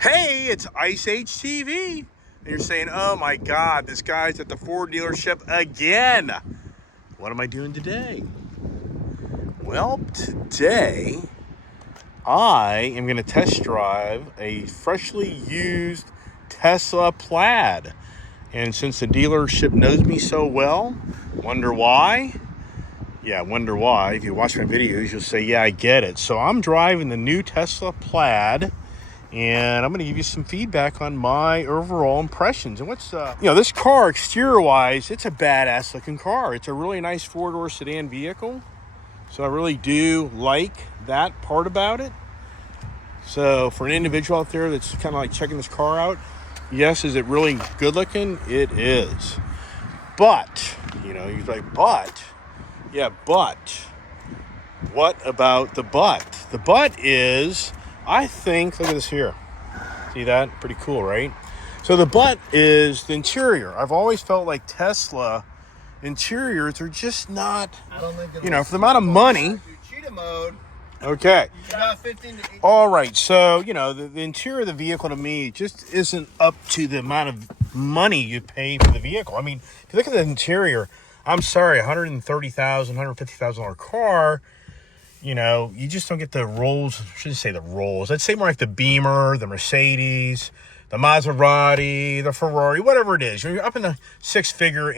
Hey, it's Ice Age TV. And you're saying, oh my God, this guy's at the Ford dealership again. What am I doing today? Well, today I am going to test drive a freshly used Tesla Plaid. And since the dealership knows me so well, wonder why? Yeah, wonder why. If you watch my videos, you'll say, yeah, I get it. So I'm driving the new Tesla Plaid. And I'm going to give you some feedback on my overall impressions. And what's, this car, exterior-wise, it's a badass looking car. It's a really nice four-door sedan vehicle. So I really do like that part about it. So for an individual out there that's kind of like checking this car out, yes, is it really good looking? It is. But, you're like, but what about the but? The but is, I think, look at this here. See that? Pretty cool, right? So the but is the interior. I've always felt like Tesla interiors are just not, I don't think for the amount of money. Cheetah mode. Okay. About 15 to 18. All right. So, the interior of the vehicle to me just isn't up to the amount of money you pay for the vehicle. I mean, if you look at the interior, I'm sorry, $130,000, $150,000 car. You just don't get the rolls. I shouldn't say the rolls. I'd say more like the Beamer, the Mercedes, the Maserati, the Ferrari, whatever it is. You're up in the six-figure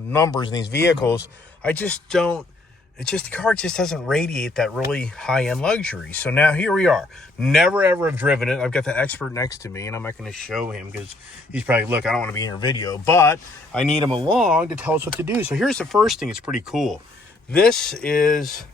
numbers in these vehicles. The car just doesn't radiate that really high-end luxury. So now here we are. Never, ever have driven it. I've got the expert next to me, and I'm not going to show him because he's probably, look, I don't want to be in your video, but I need him along to tell us what to do. So here's the first thing. It's pretty cool. This is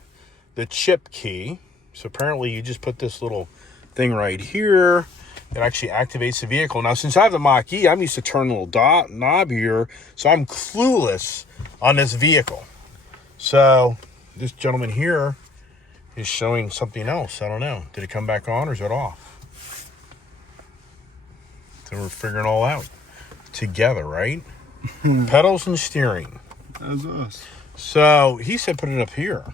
the chip key. So apparently you just put this little thing right here that actually activates the vehicle. Now, since I have the Mach-E, I'm used to turn a little knob here, so I'm clueless on this vehicle. So this gentleman here is showing something else. I don't know. Did it come back on or is it off? So we're figuring it all out together, right? Pedals and steering. That's us. So he said put it up here.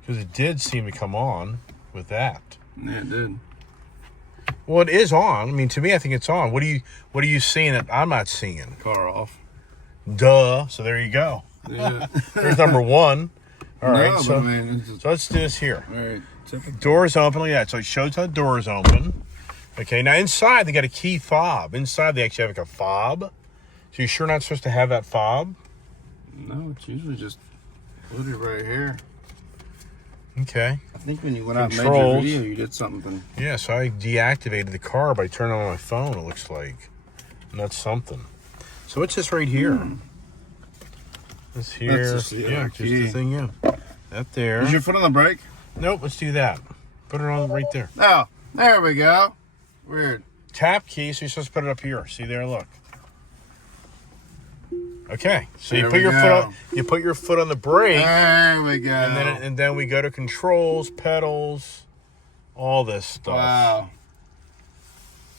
Because it did seem to come on with that. Yeah, it did. Well, it is on. I mean, to me, I think it's on. What are you seeing that I'm not seeing? Car off. Duh. So there you go. Yeah. There's number one. All right. No, So, just... so let's do this here. All right. Typical. Doors open like that. So it shows how the door is open. Okay. Now inside they got a key fob. Inside they actually have like a fob. So you're sure not supposed to have that fob? No, it's usually just put it right here. Okay. I think when you went out and made Controls. your video, you did something. Yeah, so I deactivated the car by turning on my phone, it looks like. And that's something. So what's this right here? This here. That's just just the thing, yeah. That there. Is your foot on the brake? Nope, let's do that. Put it on right there. Oh, there we go. Weird. Tap key, so you're supposed to put it up here. See there, look. Okay, so There you put your foot on the brake. There we go. And then we go to controls, pedals, all this stuff. Wow.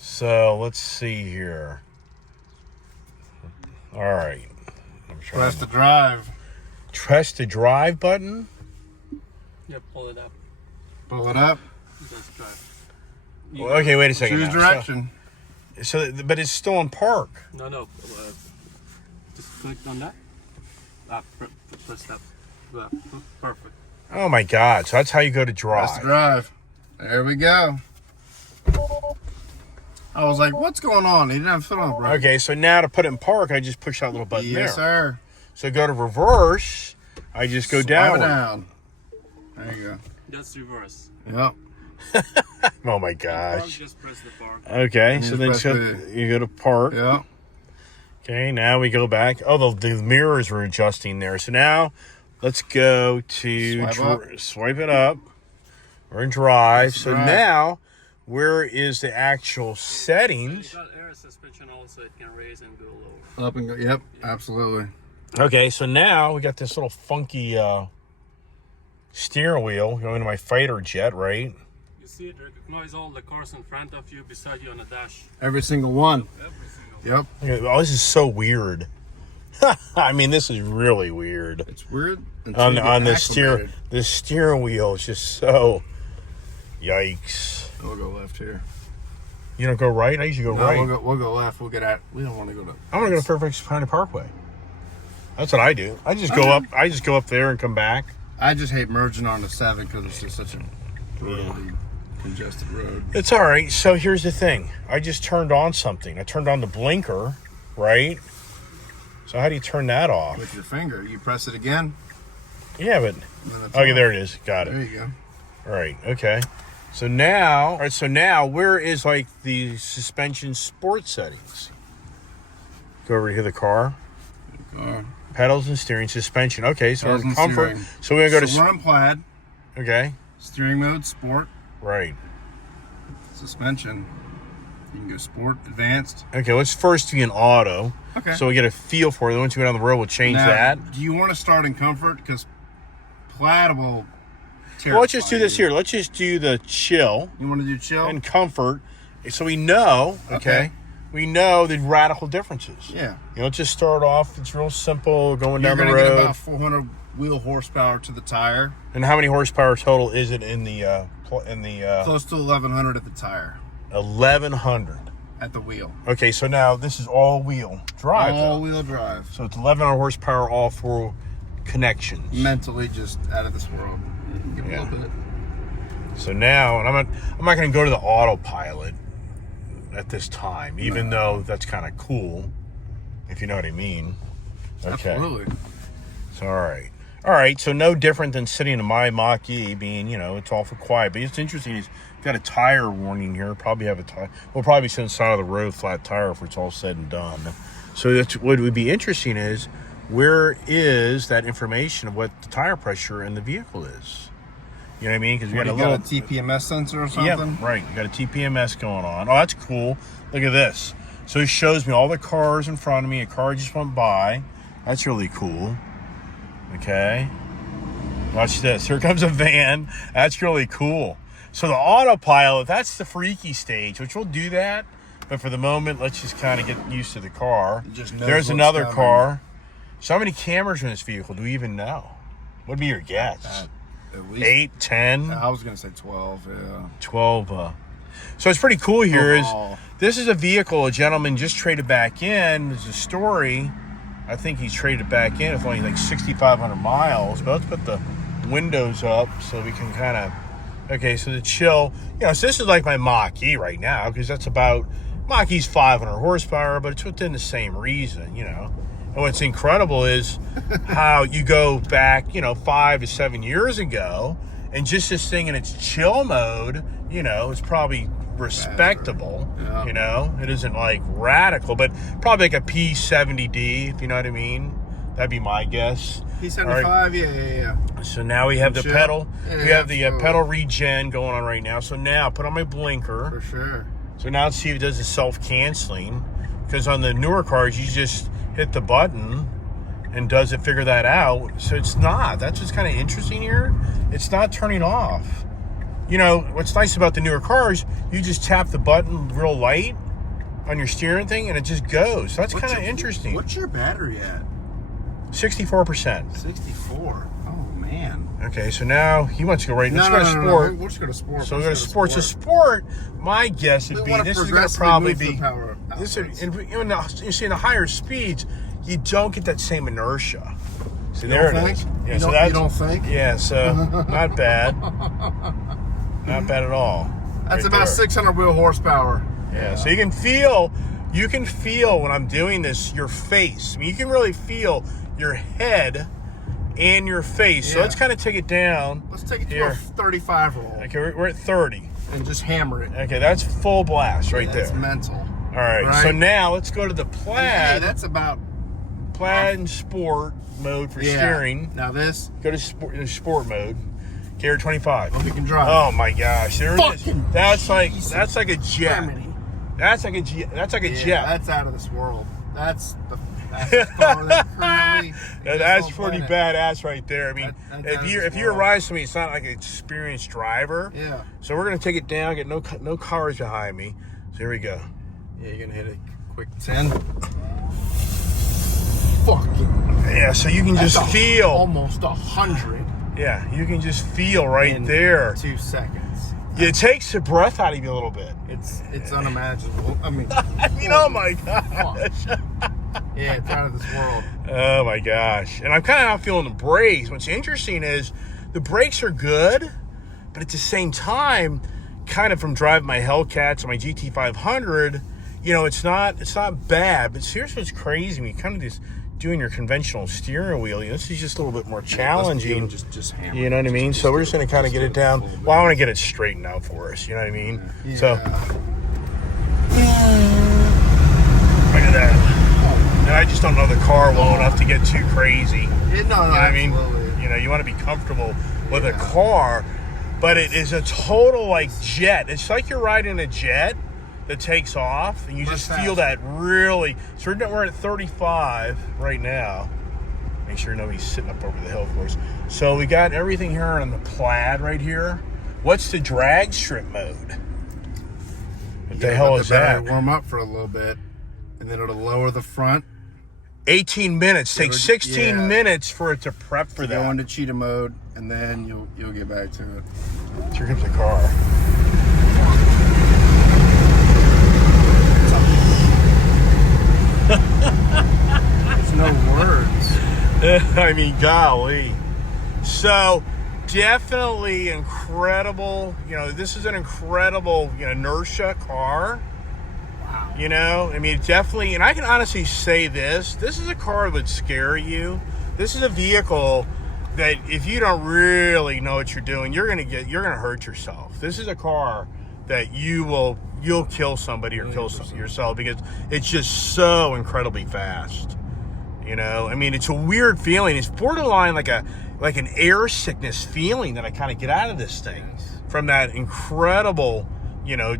So let's see here. All right. Press the drive. Press the drive button. Yeah, pull it up. Pull it up. Just drive. Well, okay, wait a second. Choose now. direction. But it's still in park. No. Just click on that. Press that. Perfect. Oh my God! So that's how you go to Press drive. the drive. There we go. I was like, what's going on? He didn't have foot on the brake. Okay, so now to put it in park, I just push that little button there. Yes, sir. So go to reverse. I just go Swipe down. it down. There you go. That's reverse. Yep. Oh my Park, gosh. just press the park. Okay, And so you then press the- you go to park. Yep. Okay, now we go back. Oh, the mirrors were adjusting there. So now let's go to swipe it up. We're in drive. So drive. now, where is the actual settings? You got air suspension also. It can raise and go lower. Up and go. Yep. Absolutely. Okay, so now we got this little funky steering wheel going to my fighter jet, right? You see it recognize all the cars in front of you, beside you on the dash. Every single one. Every single Yep. Okay, oh, this is so weird. I mean, this is really weird. It's weird. until you get On the acclimated. steering wheel is just so Yikes. We'll go left here. You don't go right? I usually go No, right. we'll go left. We'll get at. We don't want to go to. I'm gonna go to Fairfax County Parkway. That's what I do. I just go up. I just go up there and come back. I just hate merging onto 7 because it's just such a brutally congested road. It's all right. So here's the thing. I just turned on something. I turned on the blinker, right? So how do you turn that off? With your finger, you press it again. Yeah, but okay, there it is. Got it. There you go. All right. Okay. So now, all right. So now, where is like the suspension sport settings? Go over here, the car. Pedals and steering, suspension. Okay, so we're in comfort. Steering. So we're gonna go we're on Plaid. Okay. Steering mode, sport. Right. Suspension. You can go sport, advanced. Okay, let's first be in auto. Okay. So we get a feel for it. Then once we get on the road, we'll change Now, that. Do you want to start in comfort? Because Plaid will. Well, let's just do this here. Let's just do the chill You want to do chill? and comfort, so we know. Okay. We know the radical differences. Yeah. You know, let's just start off. It's real simple going down the You're going to road. get about 400 wheel horsepower to the tire. And how many horsepower total is it in the Close to 1,100 at the tire. 1100 At the wheel. Okay, so now this is all-wheel drive. though. All-wheel drive. So it's 1100 horsepower, all 4 connections. Mentally just out of this world. Give Yeah. a little bit. So now, and I'm not going to go to the Autopilot at this time, even though that's kind of cool, if you know what I mean. Okay. Absolutely. So all right. So no different than sitting in my Mach-E, being, you know, it's awful quiet. But it's interesting. It's got a tire warning here. Probably have a tire. We'll probably be sitting side of the road, flat tire, if it's all said and done. So that's what would be interesting is, where is that information of what the tire pressure in the vehicle is? You know what I mean? Because we got a little TPMS sensor or something? Yeah, right. You got a TPMS going on. Oh, that's cool. Look at this. So it shows me all the cars in front of me. A car just went by. That's really cool. Okay. Watch this. Here comes a van. That's really cool. So the Autopilot, that's the freaky stage, which we'll do that. But for the moment, let's just kind of get used to the car. It just knows There's what's another coming. car. So how many cameras are in this vehicle? Do we even know? What'd be your guess? At least 8, 10? I was going to say 12, yeah. 12. So it's pretty cool here is Overall. this is a vehicle a gentleman just traded back in. There's a story. I think he traded back in with only like 6,500 miles. But let's put the windows up so we can kind of... Okay, so the chill... You know, so this is like my Mach-E right now, because that's about... Mach-E's 500 horsepower, but it's within the same reason, you know. And what's incredible is how you go back, you know, 5 to 7 years ago, and just this thing in its chill mode, you know, is probably respectable. Yeah. You know, it isn't like radical, but probably like a P70D, if you know what I mean. That'd be my guess. P75, All right. yeah. So now we have the Chill. pedal. Yeah, we have the absolutely. pedal regen going on right now. So now put on my blinker. For sure. So now let's see if it does the self-canceling. Because on the newer cars, you just hit the button and does it figure that out. So it's not. That's what's kind of interesting here. It's not turning off. You know, what's nice about the newer cars, you just tap the button real light on your steering thing and it just goes. So that's kind of interesting. What's your battery at? 64%. 64. Oh, man. Okay, so now he wants to go right. Let's go to No. sport. We'll just go to sport. So we go to sport. So sport, my guess would be this is going to probably be this. And you see in the higher speeds, you don't get that same inertia. See, there it is. Yeah, so that's, you don't think? Yeah, so not bad. Not bad at all. That's Right about there. 600 wheel horsepower. Yeah, so you can feel when I'm doing this, your face. I mean, you can really feel your head and your face. So Yeah. let's kind of take it down. Let's take it to Here. a 35 roll Okay, we're at 30. and just hammer it. Okay, that's full blast right That's there. mental. All right, Right? so now let's go to the Hey, Plaid. that's about Plaid and sport mode for steering. Now this, Go to sport mode. Gear 25. hope you can drive. Oh my gosh, there it is. Fucking That's like Jesus a jet. Germany. That's like a jet. That's out of this world. That's the car that currently That's exists on pretty planet. badass right there. I mean, That's if out of you this if you world. arrive to me, it's not like an experienced driver. Yeah. So we're gonna take it down. Get no cars behind me. So here we go. Yeah, you're gonna hit a quick 10. Fucking. Yeah. So you can just feel. almost 100 Yeah, you can just feel right in there. 2 seconds. It takes the breath out of you a little bit. It's unimaginable. I mean, oh my gosh. yeah, it's out of this world. Oh my gosh. And I'm kind of not feeling the brakes. What's interesting is the brakes are good, but at the same time, kind of from driving my Hellcats and my GT500, it's not bad. But here's what's crazy: when you kind of just doing your conventional steering wheel, this is just a little bit more challenging. Just hammer. You know what I mean? So we're just going to kind of get it down. Well, I want to get it straightened out for us. You know what I mean? Yeah. So look at that. And I just don't know the car well enough to get too crazy. No, You know what I mean? absolutely. You want to be comfortable with a car, but it is a total like jet. It's like you're riding a jet that takes off, and you just feel that really. So we're at 35 right now. Make sure nobody's sitting up over the hill, of course. So we got everything here on the Plaid right here. What's the drag strip mode? What the hell is that? Warm up for a little bit, and then it'll lower the front. 18 minutes. Takes 16 minutes for it to prep for that. Go into cheetah mode, and then you'll get back to it. Here comes the car. There's no words. I mean, golly. So, definitely incredible. This is an incredible inertia car. Wow. I mean, definitely, and I can honestly say this is a car that would scare you. This is a vehicle that if you don't really know what you're doing, you're gonna hurt yourself. This is a car that you'll kill somebody or kill yourself because it's just so incredibly fast. I mean, it's a weird feeling. It's borderline like an air sickness feeling that I kind of get out of this thing from that incredible,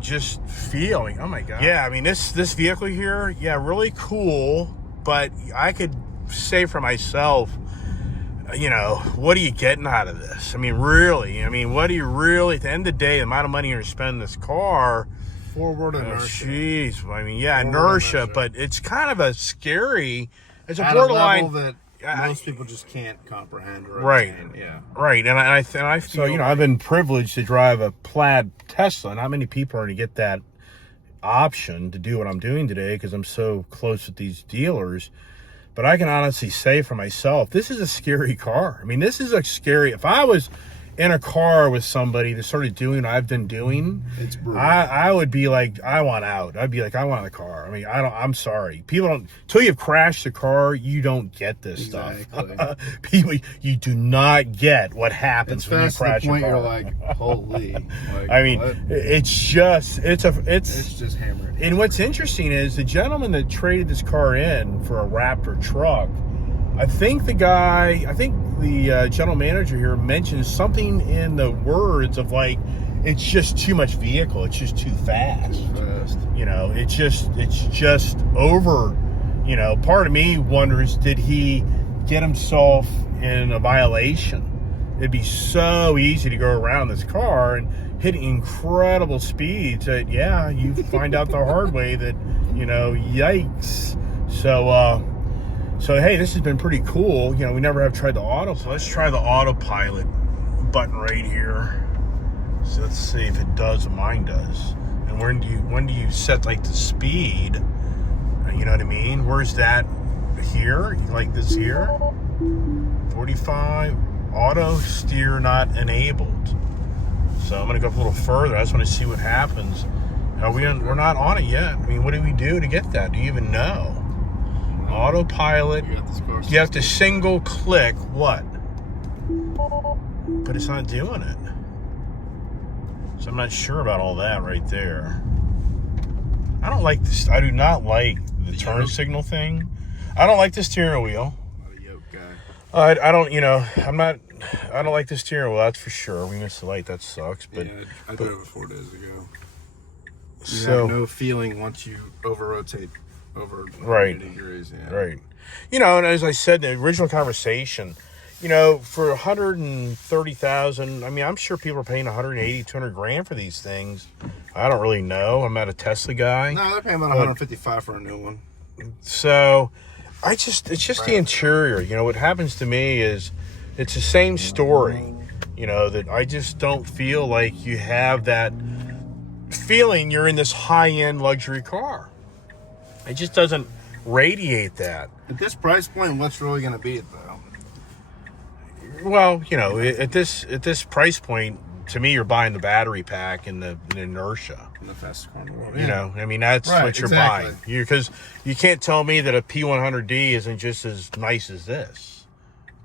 just feeling. Oh my God. Yeah, I mean, this vehicle here, really cool, but I could say for myself, what are you getting out of this? I mean, really, what do you really, at the end of the day, the amount of money you're going to spend in this car, Forward inertia. Jeez, I mean, inertia, but it's kind of a scary, it's a At borderline. a level that most people just can't comprehend or Right. obtain. Yeah. Right, and I feel, I've been privileged to drive a Plaid Tesla. Not many people are going to get that option to do what I'm doing today because I'm so close with these dealers. But I can honestly say for myself, this is a scary car. I mean, this is a scary. If I was in a car with somebody that started doing what I've been doing, It's brutal. I would be like, I want out. I'd be like, I want the car. I mean, I'm sorry. People don't, until you've crashed the car, you don't get this stuff. People, you do not get what happens when you crash a car. You're like, holy. I mean, what? it's just hammered. And what's interesting is the gentleman that traded this car in for a Raptor truck, I think the general manager here mentioned something in the words of like, it's just too much vehicle. It's just too fast. It's just over. Part of me wonders, did he get himself in a violation? It'd be so easy to go around this car and hit incredible speeds that, you find out the hard way that, yikes. So, hey, this has been pretty cool. We never have tried the Autopilot. So let's try the Autopilot button right here. So let's see if it does what mine does. And when do you set like the speed? You know what I mean? Where's that? Here? Like this here? 45. Auto steer not enabled. So I'm going to go a little further. I just want to see what happens. We're not on it yet. I mean, what do we do to get that? Do you even know? Autopilot. You have to single click what? But it's not doing it. So I'm not sure about all that right there. I don't like this. I do not like the turn signal thing. I don't like the steering wheel. Not a yoke guy. I don't, I don't like the steering wheel, that's for sure. We missed the light, that sucks. But I drove it 4 days ago. You have no feeling once you over-rotate over 90 degrees. Yeah. Right. And as I said in the original conversation, for 130,000, I mean, I'm sure people are paying 180, 200 grand for these things. I don't really know. I'm not a Tesla guy. No, they're paying about 155 for a new one. So, it's just the interior. What happens to me is it's the same story. that I just don't feel like you have that feeling you're in this high-end luxury car. It just doesn't radiate that. At this price point, what's really going to be it, though? Well, at this price point, to me, you're buying the battery pack and the inertia. In the fastest car in the world. I mean, that's Right, what you're exactly. buying. Because you can't tell me that a P100D isn't just as nice as this.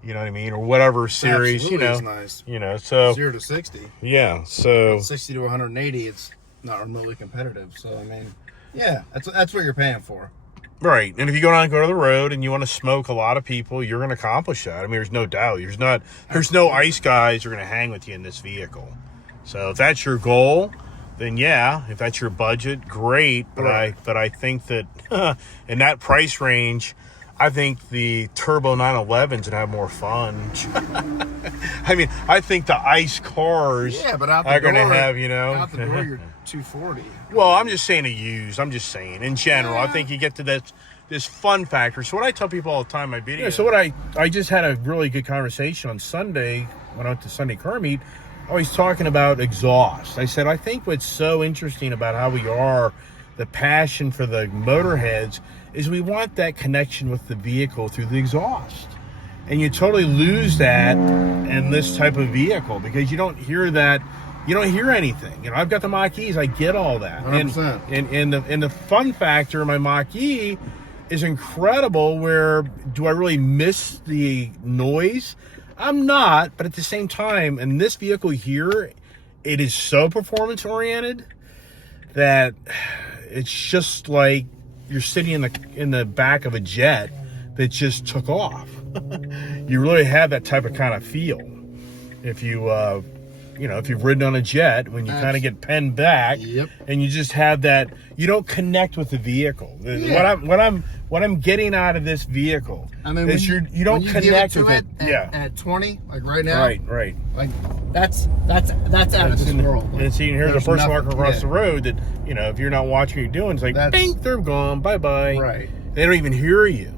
You know what I mean? Or whatever series, Absolutely is nice. So 0 to 60. yeah, so 60 to 180, it's not remotely competitive. So, I mean, yeah, that's what you're paying for. right. And if you go to the road and you want to smoke a lot of people, you're going to accomplish that. I mean, there's no doubt. There's no ICE guys who are going to hang with you in this vehicle. So if that's your goal, then yeah, if that's your budget, great. But Right. I think that in that price range, I think the turbo 911s would have more fun. I mean, I think the ICE cars But out the are going to door, have, out the door, you're 240. Well, I'm just saying I'm just saying in general. I think you get to this fun factor. So what I tell people all the time in my videos. Yeah, so what I just had a really good conversation on Sunday when I went to Sunday car meet. I was talking about exhaust. I said, I think what's so interesting about how we are, the passion for the motorheads, is we want that connection with the vehicle through the exhaust. And you totally lose that in this type of vehicle because you don't hear that. You don't hear anything. I've got the Mach-E's. I get all that. 100%. And the fun factor in my Mach-E is incredible. Where do I really miss the noise? I'm not, but at the same time, in this vehicle here, it is so performance oriented that it's just like you're sitting in the back of a jet that just took off. You really have that type of kind of feel if if you've ridden on a jet, when you kind of get penned back, Yep. and you just have that, you don't connect with the vehicle. Yeah. What I'm getting out of this vehicle, I mean, is you don't when connect give with it. at 20, like right now. Right. Like that's out of this world. And see, here's a There's person nothing- walking across yeah. the road that, if you're not watching what you're doing, it's like, That's- ding, they're gone, bye-bye. Right. They don't even hear you,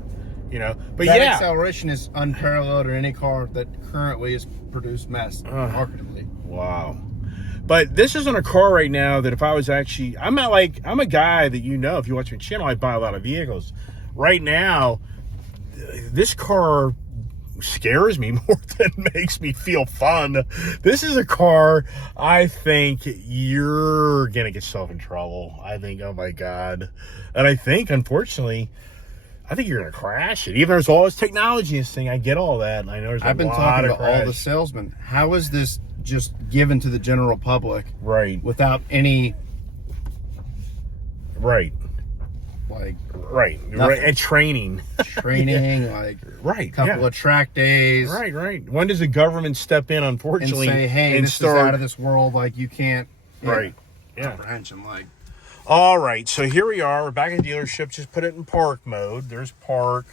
But That yeah. acceleration is unparalleled in any car that currently is produced marketably. Wow. But this isn't a car right now that if I was actually, I'm a guy that, if you watch my channel, I buy a lot of vehicles. Right now, this car scares me more than makes me feel fun. This is a car I think you're going to get yourself in trouble. I think, oh my God. And I think, unfortunately, you're going to crash it. Even there's all this technology in this thing. I get all that. And I know there's I've been a lot talking of to all the salesmen. How is this just given to the general public Right. without any Right. like Right. And training. training, like Right. couple of track days, Right. When does the government step in, and unfortunately, say, "Hey, and this is out of this world. Like you can't." Right. Yeah. Comprehension, like. All right. So here we are. We're back at the dealership. Just put it in park mode. There's park.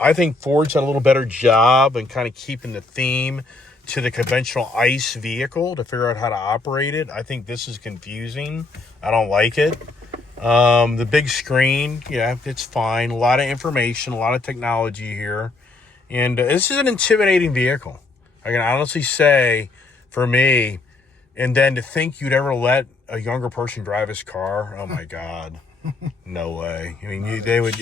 I think Ford's done a little better job in kind of keeping the theme to the conventional ICE vehicle to figure out how to operate it. I think this is confusing. I don't like it. The big screen, yeah, it's fine. A lot of information, a lot of technology here. And this is an intimidating vehicle. I can honestly say, for me, and then to think you'd ever let a younger person drive this car, oh my God. No way. I mean, they would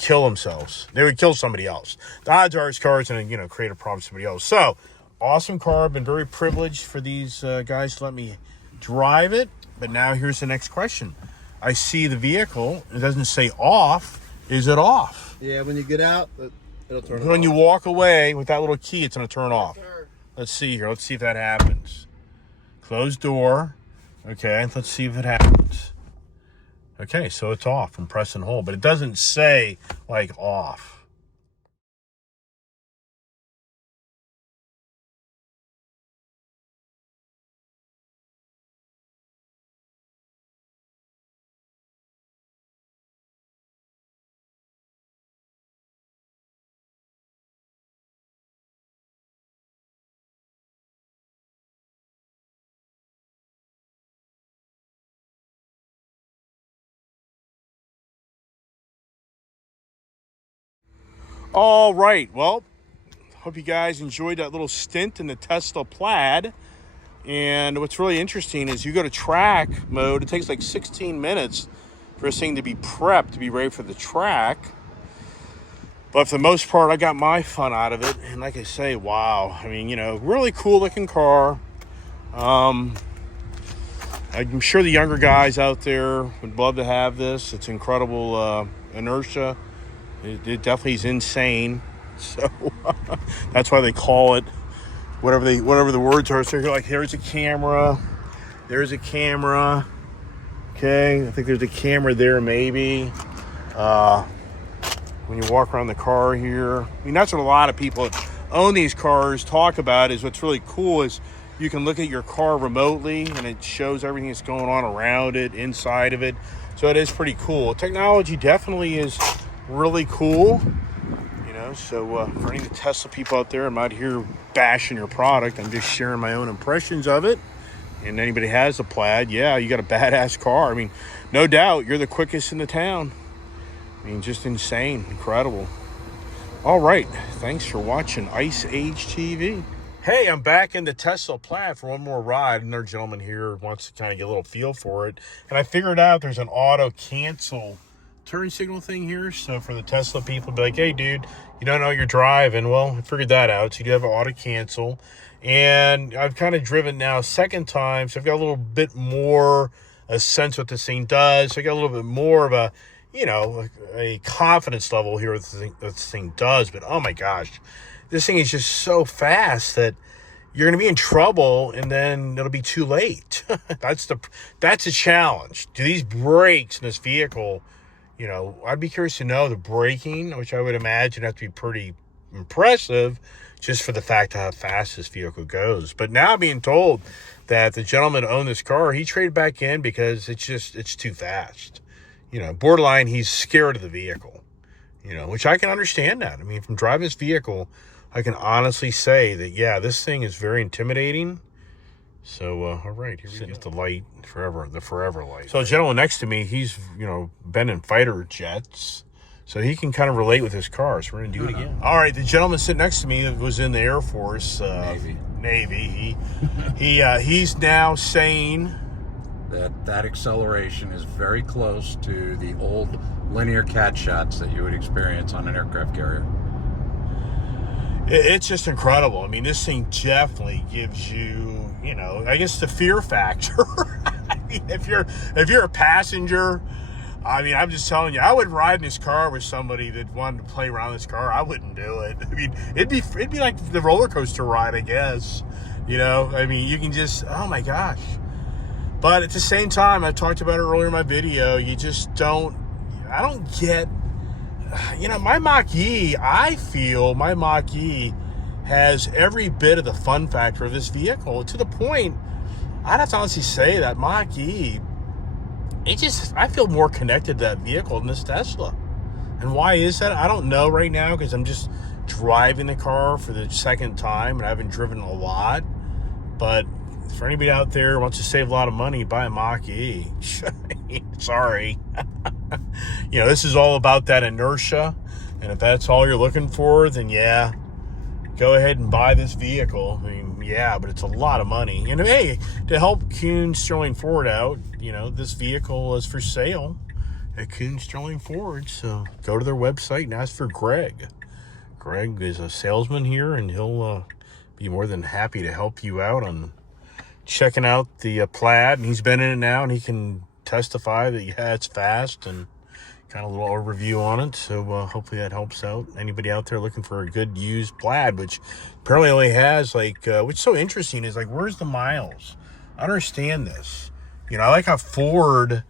kill themselves. They would kill somebody else. The odds are his car is going to, create a problem for somebody else. So, awesome car. I've been very privileged for these guys to let me drive it. But now here's the next question. I see the vehicle. It doesn't say off. Is it off? Yeah, when you get out, it'll turn off. When you walk away with that little key, it's going to turn off. Let's see here. Let's see if that happens. Closed door. Okay, let's see if it happens. Okay, so it's off from press and hold, but it doesn't say, like, off. All right, well, hope you guys enjoyed that little stint in the Tesla Plaid. And what's really interesting is you go to track mode, it takes like 16 minutes for this thing to be prepped to be ready for the track. But for the most part, I got my fun out of it. And like I say, wow. I mean, really cool looking car. I'm sure the younger guys out there would love to have this. It's incredible inertia. It definitely is insane. So that's why they call it whatever the words are. So you're like, there's a camera. There's a camera. Okay, I think there's a camera there maybe. When you walk around the car here. I mean, that's what a lot of people that own these cars talk about, is what's really cool is you can look at your car remotely and it shows everything that's going on around it, inside of it. So it is pretty cool. Technology definitely is really cool. So for any of the Tesla people out there, I'm not here bashing your product. I'm just sharing my own impressions of it. And anybody has a Plaid, yeah, you got a badass car. I mean, no doubt, you're the quickest in the town. I mean, just insane, incredible. All right, thanks for watching Ice Age TV. Hey, I'm back in the Tesla Plaid for one more ride. Another gentleman here wants to kind of get a little feel for it. And I figured out there's an auto cancel turn signal thing here. So for the Tesla people, be like, hey, dude, you don't know you're driving. Well, I figured that out. So you do have an auto cancel. And I've kind of driven now second time. So I've got a little bit more a sense what this thing does. So I got a little bit more of a, a confidence level here what this thing does. But oh my gosh, this thing is just so fast that you're going to be in trouble and then it'll be too late. That's a challenge. Do these brakes in this vehicle, I'd be curious to know the braking, which I would imagine have to be pretty impressive just for the fact of how fast this vehicle goes. But now I'm being told that the gentleman who owned this car, he traded back in because it's too fast. Borderline, he's scared of the vehicle, which I can understand that. I mean, from driving this vehicle, I can honestly say that, yeah, this thing is very intimidating. So, all right, here we go. At the light, the forever light. So, the gentleman next to me, he's, been in fighter jets. So, he can kind of relate with his car. So, we're going to do it again. All right, the gentleman sitting next to me was in the Air Force. Navy. He's now saying that acceleration is very close to the old linear cat shots that you would experience on an aircraft carrier. It's just incredible. I mean, this thing definitely gives you, I guess the fear factor. I mean, if you're a passenger, I mean, I'm just telling you, I would ride in this car with somebody that wanted to play around this car. I wouldn't do it. I mean, it'd be like the roller coaster ride, I guess. I mean, you can just, oh my gosh. But at the same time, I talked about it earlier in my video, I don't get, my Mach-E, I feel my Mach-E has every bit of the fun factor of this vehicle, to the point, I'd have to honestly say that Mach-E, I feel more connected to that vehicle than this Tesla. And why is that? I don't know right now, because I'm just driving the car for the second time, and I haven't driven a lot. But for anybody out there who wants to save a lot of money, buy a Mach-E. Sorry. This is all about that inertia. And if that's all you're looking for, then yeah, go ahead and buy this vehicle. I mean, yeah, but it's a lot of money. And hey, to help Kuhn Sterling Ford out, this vehicle is for sale at Kuhn Sterling Ford. So go to their website and ask for Greg. Greg is a salesman here, and he'll be more than happy to help you out on checking out the Plaid. And he's been in it now, and he can testify that, yeah, it's fast, and kind of a little overview on it. So hopefully that helps out anybody out there looking for a good used Plaid, which apparently only has what's so interesting is where's the miles? I understand this. I like how Ford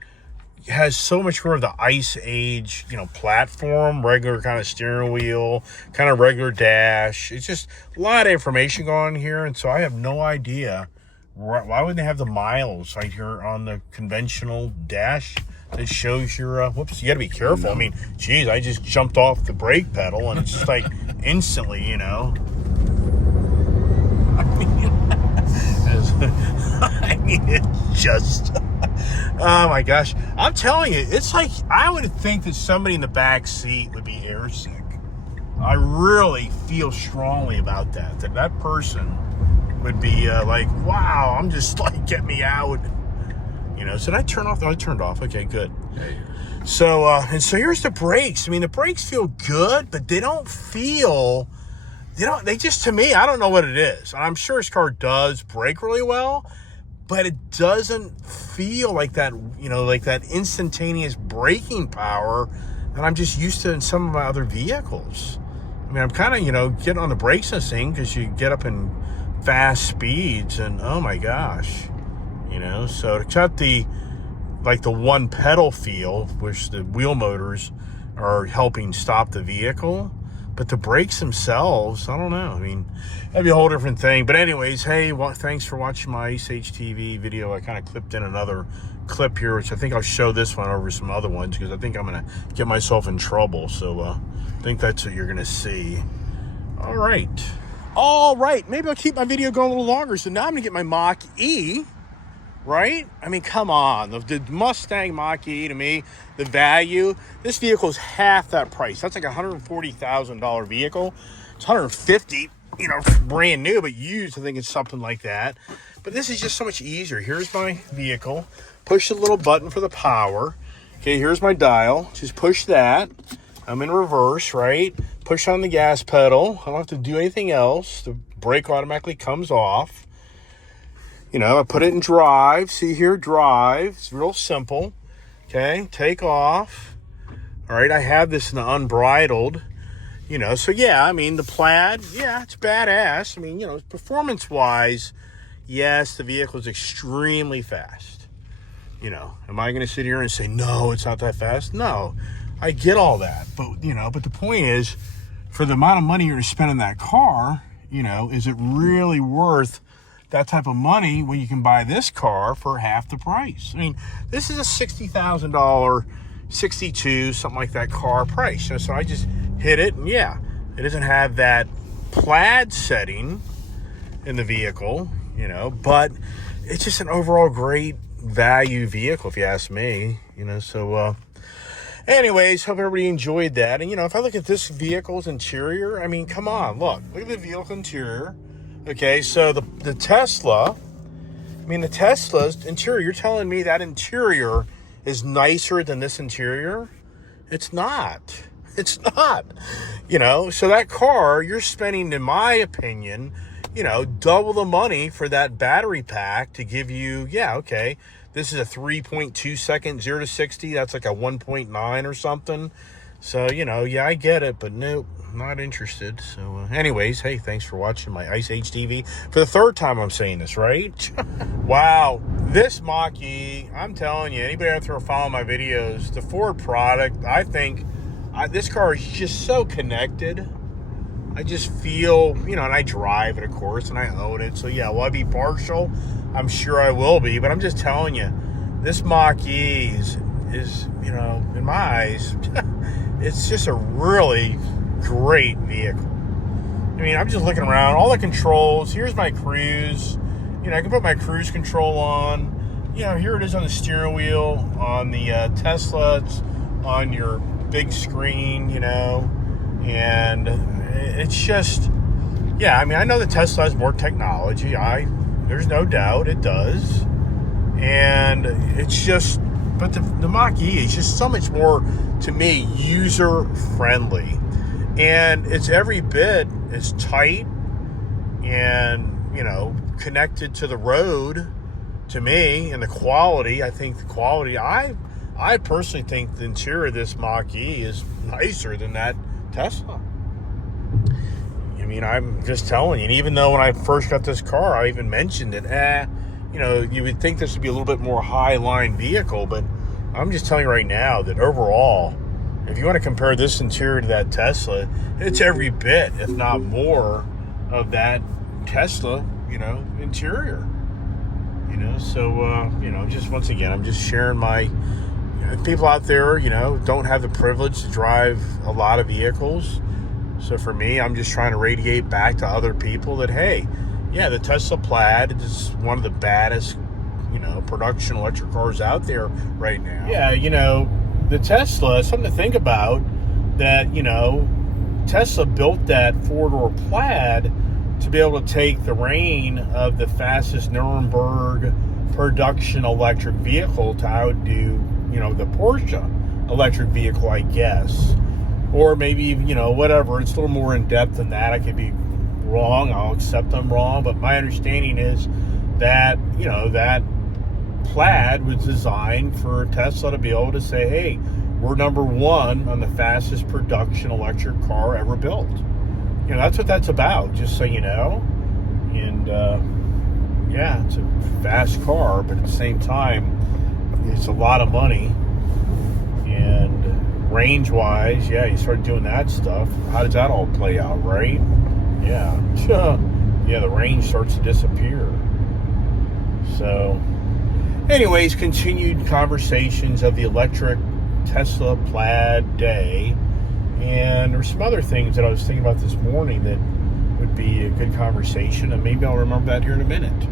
has so much more of the Ice Age, platform, regular kind of steering wheel, kind of regular dash. It's just a lot of information going on here, and so I have no idea why wouldn't they have the miles right here on the conventional dash that shows your, whoops, you got to be careful. I mean, geez, I just jumped off the brake pedal, and it's just instantly, I mean, it's just, oh my gosh. I'm telling you, it's I would think that somebody in the back seat would be airsick. I really feel strongly about that. That person would be like, wow, I'm just like, get me out. You know, so did I turn off? Oh, I turned off. Okay, good. So, and so here's the brakes. I mean, the brakes feel good, but they don't feel, they just, to me, I don't know what it is. I'm sure this car does brake really well, but it doesn't feel like that, you know, like that instantaneous braking power that I'm just used to in some of my other vehicles. I mean, I'm kind of, you know, getting on the brakes and thing because you get up in fast speeds and oh my gosh, you know. So to cut the one pedal feel, which the wheel motors are helping stop the vehicle, but the brakes themselves, I don't know. I mean, that'd be a whole different thing. But anyways, hey, thanks for watching my Ice HTV video. I kind of clipped in another clip here, which I think I'll show this one over some other ones because I think I'm going to get myself in trouble. So I think that's what you're going to see. All right. Maybe I'll keep my video going a little longer. So now I'm going to get my Mach-E. Right? I mean, come on. The Mustang Mach-E, to me, the value, this vehicle is half that price. That's like a $140,000 vehicle. It's $150,000, you know, brand new, but used, I think it's something like that. But this is just so much easier. Here's my vehicle. Push the little button for the power. Okay, here's my dial. Just push that. I'm in reverse, right? Push on the gas pedal. I don't have to do anything else. The brake automatically comes off. You know, I put it in drive. See here, drive. It's real simple. Okay, take off. All right, I have this in the unbridled. You know, so yeah, I mean, the Plaid, yeah, it's badass. I mean, you know, performance-wise, yes, the vehicle is extremely fast. You know, am I going to sit here and say, no, it's not that fast? No, I get all that. But, you know, but the point is, for the amount of money you're going to spend on that car, you know, is it really worth that type of money when you can buy this car for half the price? I mean, this is a $60,000, 62, something like that car price. So I just hit it, and yeah, it doesn't have that Plaid setting in the vehicle, you know, but it's just an overall great value vehicle, if you ask me, you know. So anyways, hope everybody enjoyed that. And, you know, if I look at this vehicle's interior, I mean, come on, look at the vehicle interior. Okay, so the Tesla, I mean, the Tesla's interior, you're telling me that interior is nicer than this interior? It's not. It's not. You know, so that car, you're spending, in my opinion, you know, double the money for that battery pack to give you, yeah, okay, this is a 3.2 second 0 to 60. That's like a 1.9 or something. So, you know, yeah, I get it, but nope. Not interested. So anyways, hey, thanks for watching my Ice HTV. For the third time I'm saying this, right? Wow, this Mach-E, I'm telling you, anybody out there following my videos, the Ford product, I think this car is just so connected. I just feel, you know, and I drive it, of course, and I own it. So yeah, will I be partial? I'm sure I will be, but I'm just telling you, this Mach-E is, you know, in my eyes, it's just a really great vehicle. I mean, I'm just looking around, all the controls. Here's my cruise. You know, I can put my cruise control on. You know, here it is on the steering wheel. On the Tesla, it's on your big screen, you know. And it's just, yeah, I mean, I know the Tesla has more technology. There's no doubt it does. And it's just, but the Mach-E is just so much more, to me, user-friendly. And it's every bit as tight and, you know, connected to the road, to me, and the quality. I think the quality, I personally think the interior of this Mach-E is nicer than that Tesla. I mean, I'm just telling you. And even though when I first got this car, I even mentioned it, you know, you would think this would be a little bit more high-line vehicle, but I'm just telling you right now that overall, if you want to compare this interior to that Tesla, it's every bit, if not more, of that Tesla, you know, interior. You know, so, you know, just once again, I'm just sharing my, people out there, you know, don't have the privilege to drive a lot of vehicles. So for me, I'm just trying to radiate back to other people that, hey, yeah, the Tesla Plaid is one of the baddest, you know, production electric cars out there right now. Yeah, you know, the Tesla, something to think about, that, you know, Tesla built that four-door Plaid to be able to take the reign of the fastest Nuremberg production electric vehicle to outdo, the Porsche electric vehicle, I guess. Or maybe, whatever. It's a little more in depth than that. I could be wrong. I'll accept I'm wrong. But my understanding is that, that Plaid was designed for Tesla to be able to say, hey, we're number one on the fastest production electric car ever built. That's what that's about, just so you know. And, yeah, it's a fast car, but at the same time, it's a lot of money. And range-wise, yeah, you start doing that stuff. How does that all play out, right? Yeah. Yeah, the range starts to disappear. So, anyways, continued conversations of the electric Tesla Plaid day. And there's some other things that I was thinking about this morning that would be a good conversation, and maybe I'll remember that here in a minute.